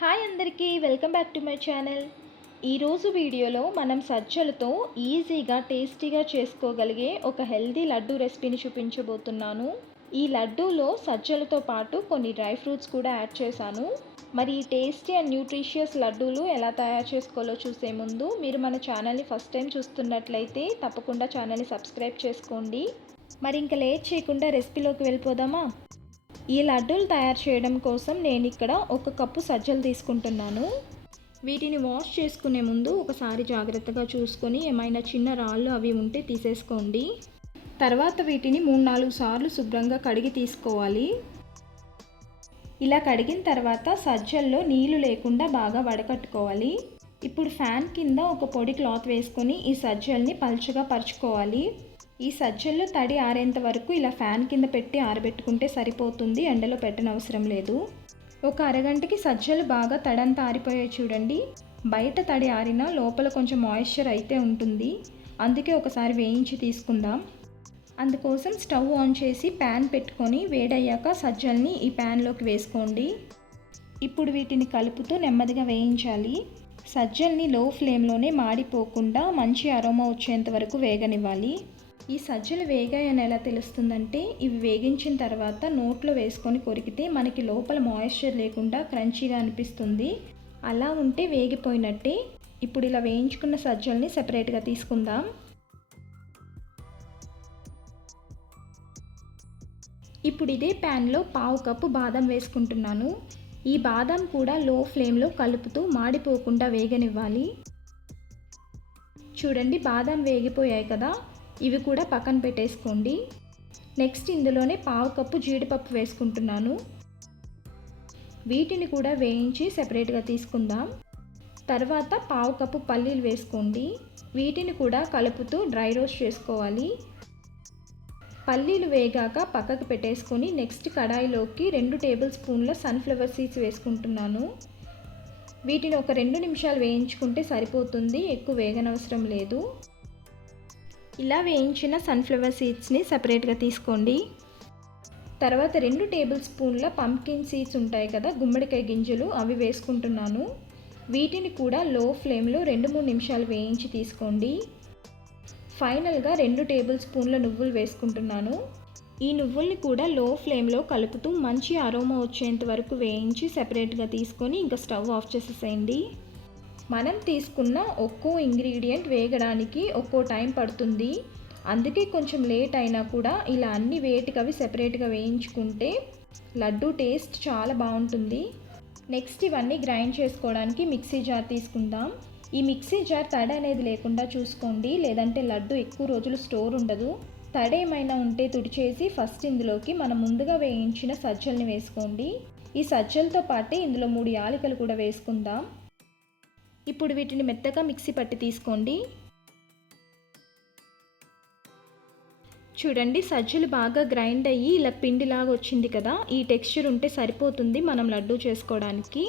Hi అందరికీ welcome back to my channel. ఈరోజు వీడియోలో మనం సజ్జలతో ఈజీగా టేస్టీగా చేసుకోగలిగే ఒక హెల్దీ లడ్డు రెసిపీని చూపించబోతున్నాను. ఈ లడ్డూలో సజ్జలతో పాటు కొన్ని డ్రై ఫ్రూట్స్ కూడా యాడ్ చేశాను. మరి ఈ టేస్టీ అండ్ న్యూట్రిషియస్ లడ్డూలు ఎలా తయారు చేసుకోవాలో చూసే ముందు మీరు మన ఛానల్ని ఫస్ట్ టైం చూస్తున్నట్లయితే తప్పకుండా ఛానల్ని సబ్స్క్రైబ్ చేసుకోండి. మరి ఇంకా లేట్ చేయకుండా రెసిపీలోకి వెళ్ళిపోదామా? ఈ లడ్డూలు తయారు చేయడం కోసం నేను ఇక్కడ 1 కప్పు సజ్జలు తీసుకుంటున్నాను. వీటిని వాష్ చేసుకునే ముందు ఒకసారి జాగ్రత్తగా చూసుకొని ఏమైనా చిన్న రాళ్ళు అవి ఉంటే తీసేసుకోండి. తర్వాత వీటిని 3-4 సార్లు శుభ్రంగా కడిగి తీసుకోవాలి. ఇలా కడిగిన తర్వాత సజ్జల్లో నీళ్లు లేకుండా బాగా వడకట్టుకోవాలి. ఇప్పుడు ఫ్యాన్ కింద ఒక పొడి క్లాత్ వేసుకొని ఈ సజ్జల్ని పలుచగా పరుచుకోవాలి. ఈ సజ్జల్లో తడి ఆరేంత వరకు ఇలా ఫ్యాన్ కింద పెట్టి ఆరబెట్టుకుంటే సరిపోతుంది, ఎండలో పెట్టనవసరం లేదు. ఒక అరగంటకి సజ్జలు బాగా తడంతా ఆరిపోయాయి చూడండి. బయట తడి ఆరినా లోపల కొంచెం మాయిశ్చర్ అయితే ఉంటుంది, అందుకే ఒకసారి వేయించి తీసుకుందాం. అందుకోసం స్టవ్ ఆన్ చేసి ప్యాన్ పెట్టుకొని వేడయ్యాక సజ్జల్ని ఈ ప్యాన్లోకి వేసుకోండి. ఇప్పుడు వీటిని కలుపుతూ నెమ్మదిగా వేయించాలి. సజ్జల్ని లో ఫ్లేమ్లోనే మాడిపోకుండా మంచి అరోమా వచ్చేంత వరకు వేగనివ్వాలి. ఈ సజ్జలు వేగాయని ఎలా తెలుస్తుందంటే ఇవి వేగించిన తర్వాత నోట్లో వేసుకొని కొరికితే మనకి లోపల మాయిశ్చర్ లేకుండా క్రంచీగా అనిపిస్తుంది. అలా ఉంటే వేగిపోయినట్టే. ఇప్పుడు ఇలా వేయించుకున్న సజ్జల్ని సెపరేట్గా తీసుకుందాం. ఇప్పుడు ఇదే ప్యాన్లో 1/2 కప్పు బాదం వేసుకుంటున్నాను. ఈ బాదం కూడా లో ఫ్లేమ్లో కలుపుతూ మాడిపోకుండా వేగనివ్వాలి. చూడండి, బాదం వేగిపోయాయి కదా, ఇవి కూడా పక్కన పెట్టేసుకోండి. నెక్స్ట్ ఇందులోనే 1/2 కప్పు జీడిపప్పు వేసుకుంటున్నాను. వీటిని కూడా వేయించి సెపరేట్గా తీసుకుందాం. తర్వాత 1/2 కప్పు పల్లీలు వేసుకోండి. వీటిని కూడా కలుపుతూ డ్రై రోస్ట్ చేసుకోవాలి. పల్లీలు వేగాక పక్కకు పెట్టేసుకొని నెక్స్ట్ కడాయిలోకి 2 టేబుల్ స్పూన్ల సన్ఫ్లవర్ సీడ్స్ వేసుకుంటున్నాను. వీటిని ఒక 2 నిమిషాలు వేయించుకుంటే సరిపోతుంది, ఎక్కువ వేగనవసరం లేదు. ఇలా వేయించిన సన్ఫ్లవర్ సీడ్స్ని సపరేట్గా తీసుకోండి. తర్వాత 2 టేబుల్ స్పూన్ల పంప్కిన్ సీడ్స్ ఉంటాయి కదా, గుమ్మడికాయ గింజలు, అవి వేసుకుంటున్నాను. వీటిని కూడా లో ఫ్లేమ్లో 2-3 నిమిషాలు వేయించి తీసుకోండి. ఫైనల్గా 2 టేబుల్ స్పూన్ల నువ్వులు వేసుకుంటున్నాను. ఈ నువ్వుల్ని కూడా లో ఫ్లేమ్లో కలుపుతూ మంచి అరోమా వచ్చేంత వరకు వేయించి సెపరేట్గా తీసుకొని ఇంకా స్టవ్ ఆఫ్ చేసేసేయండి. మనం తీసుకున్న ఒక్కో ఇంగ్రీడియంట్ వేగడానికి ఒక్కో టైం పడుతుంది, అందుకే కొంచెం లేట్ అయినా కూడా ఇలా అన్ని వేటికవి సెపరేట్గా వేయించుకుంటే లడ్డు టేస్ట్ చాలా బాగుంటుంది. నెక్స్ట్ ఇవన్నీ గ్రైండ్ చేసుకోవడానికి మిక్సీ జార్ తీసుకుందాం. ఈ మిక్సీ జార్ తడి అనేది లేకుండా చూసుకోండి, లేదంటే లడ్డు ఎక్కువ రోజులు స్టోర్ ఉండదు. తడి ఏమైనా ఉంటే తుడిచేసి ఫస్ట్ ఇందులోకి మనం ముందుగా వేయించిన సజ్జల్ని వేసుకోండి. ఈ సజ్జలతో పాటే ఇందులో 3 యాలకులు కూడా వేసుకుందాం. ఇప్పుడు వీటిని మెత్తగా మిక్సీ పట్టి తీసుకోండి. చూడండి, సజ్జలు బాగా గ్రైండ్ అయ్యి ఇలా పిండిలాగా వచ్చింది కదా, ఈ టెక్స్చర్ ఉంటే సరిపోతుంది మనం లడ్డు చేసుకోవడానికి.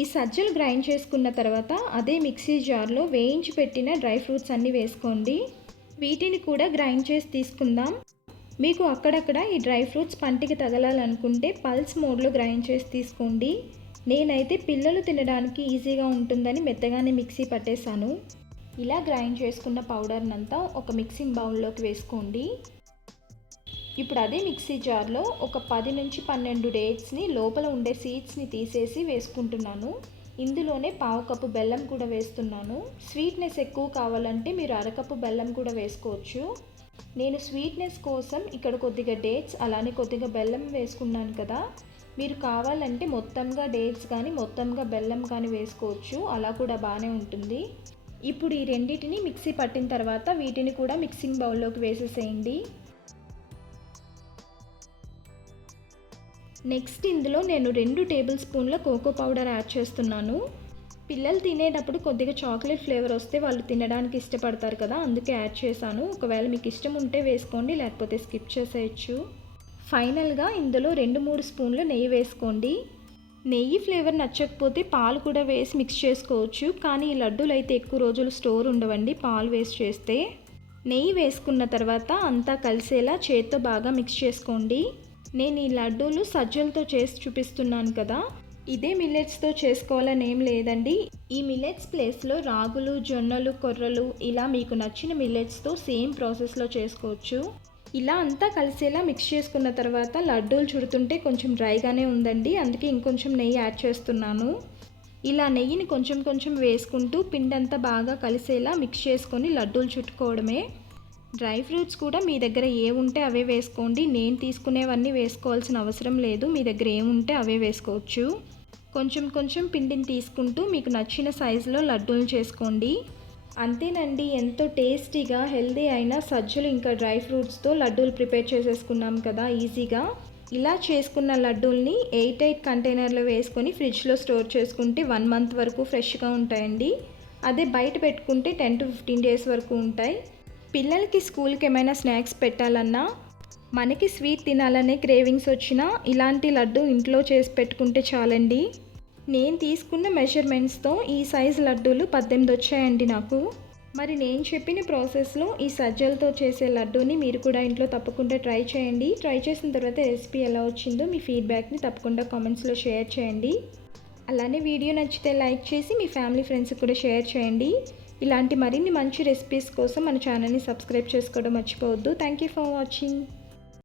ఈ సజ్జలు గ్రైండ్ చేసుకున్న తర్వాత అదే మిక్సీ జార్లో వేయించి పెట్టిన డ్రై ఫ్రూట్స్ అన్నీ వేసుకోండి. వీటిని కూడా గ్రైండ్ చేసి తీసుకుందాం. మీకు అక్కడక్కడ ఈ డ్రై ఫ్రూట్స్ పంటికి తగలాలనుకుంటే పల్స్ మోడ్లో గ్రైండ్ చేసి తీసుకోండి. నేనైతే పిల్లలు తినడానికి ఈజీగా ఉంటుందని మెత్తగానే మిక్సీ పట్టేశాను. ఇలా గ్రైండ్ చేసుకున్న పౌడర్నంతా ఒక మిక్సింగ్ బౌల్లోకి వేసుకోండి. ఇప్పుడు అదే మిక్సీ జార్లో ఒక 10-12 డేట్స్ని లోపల ఉండే సీడ్స్ని తీసేసి వేసుకుంటున్నాను. ఇందులోనే 1/2 కప్పు బెల్లం కూడా వేస్తున్నాను. స్వీట్నెస్ ఎక్కువ కావాలంటే మీరు 1/2 కప్పు బెల్లం కూడా వేసుకోవచ్చు. నేను స్వీట్నెస్ కోసం ఇక్కడ కొద్దిగా డేట్స్ అలానే కొద్దిగా బెల్లం వేసుకున్నాను కదా, మీరు కావాలంటే మొత్తంగా డేట్స్ కానీ మొత్తంగా బెల్లం కానీ వేసుకోవచ్చు, అలా కూడా బాగానే ఉంటుంది. ఇప్పుడు ఈ రెండింటిని మిక్సీ పట్టిన తర్వాత వీటిని కూడా మిక్సింగ్ బౌల్లోకి వేసేసేయండి. నెక్స్ట్ ఇందులో నేను 2 టేబుల్ స్పూన్ల కోకో పౌడర్ యాడ్ చేస్తున్నాను. పిల్లలు తినేటప్పుడు కొద్దిగా చాక్లెట్ ఫ్లేవర్ వస్తే వాళ్ళు తినడానికి ఇష్టపడతారు కదా, అందుకే యాడ్ చేశాను. ఒకవేళ మీకు ఇష్టం ఉంటే వేసుకోండి, లేకపోతే స్కిప్ చేసేయచ్చు. ఫైనల్గా ఇందులో 2-3 స్పూన్ల నెయ్యి వేసుకోండి. నెయ్యి ఫ్లేవర్ నచ్చకపోతే పాలు కూడా వేసి మిక్స్ చేసుకోవచ్చు, కానీ ఈ లడ్డూలు అయితే ఎక్కువ రోజులు స్టోర్ ఉండవండి పాలు వేస్ట్ చేస్తే. నెయ్యి వేసుకున్న తర్వాత అంతా కలిసేలా చేత్తో బాగా మిక్స్ చేసుకోండి. నేను ఈ లడ్డూలు సజ్జలతో చేసి చూపిస్తున్నాను కదా, ఇదే మిల్లెట్స్తో చేసుకోవాలని ఏం లేదండి. ఈ మిల్లెట్స్ ప్లేస్లో రాగులు, జొన్నలు, కొర్రలు ఇలా మీకు నచ్చిన మిల్లెట్స్తో సేమ్ ప్రాసెస్లో చేసుకోవచ్చు. ఇలా అంతా కలిసేలా మిక్స్ చేసుకున్న తర్వాత లడ్డూలు చుడుతుంటే కొంచెం డ్రైగానే ఉందండి, అందుకే ఇంకొంచెం నెయ్యి యాడ్ చేస్తున్నాను. ఇలా నెయ్యిని కొంచెం కొంచెం వేసుకుంటూ పిండి అంతా బాగా కలిసేలా మిక్స్ చేసుకొని లడ్డూలు చుట్టుకోవడమే. డ్రై ఫ్రూట్స్ కూడా మీ దగ్గర ఏ ఉంటే అవే వేసుకోండి. నేను తీసుకునేవన్నీ వేసుకోవాల్సిన అవసరం లేదు, మీ దగ్గర ఏముంటే అవే వేసుకోవచ్చు. కొంచెం కొంచెం పిండిని తీసుకుంటూ మీకు నచ్చిన సైజులో లడ్డూలు చేసుకోండి. అంతేనండి, ఎంతో టేస్టీగా హెల్దీ అయిన సజ్జలు ఇంకా డ్రై ఫ్రూట్స్తో లడ్డూలు ప్రిపేర్ చేసేసుకున్నాం కదా ఈజీగా. ఇలా చేసుకున్న లడ్డూల్ని 8 కంటైనర్లో వేసుకొని ఫ్రిడ్జ్లో స్టోర్ చేసుకుంటే 1 మంత్ వరకు ఫ్రెష్గా ఉంటాయండి. అదే బయట పెట్టుకుంటే 10 to 15 డేస్ వరకు ఉంటాయి. పిల్లలకి స్కూల్కి ఏమైనా స్నాక్స్ పెట్టాలన్నా, మనకి స్వీట్ తినాలనే క్రేవింగ్స్ వచ్చినా ఇలాంటి లడ్డు ఇంట్లో చేసి పెట్టుకుంటే చాలండి. నేను తీసుకున్న మెజర్మెంట్స్తో ఈ సైజు లడ్డూలు 18 వచ్చాయండి నాకు. మరి నేను చెప్పిన ప్రాసెస్లో ఈ సజ్జలతో చేసే లడ్డూని మీరు కూడా ఇంట్లో తప్పకుండా ట్రై చేయండి. ట్రై చేసిన తర్వాత రెసిపీ ఎలా వచ్చిందో మీ ఫీడ్బ్యాక్ని తప్పకుండా కామెంట్స్లో షేర్ చేయండి. అలానే వీడియో నచ్చితే లైక్ చేసి మీ ఫ్యామిలీ ఫ్రెండ్స్కి కూడా షేర్ చేయండి. ఇలాంటి మరిన్ని మంచి రెసిపీస్ కోసం మన ఛానల్ని సబ్స్క్రైబ్ చేసుకోవడం మర్చిపోవద్దు. Thank you for watching.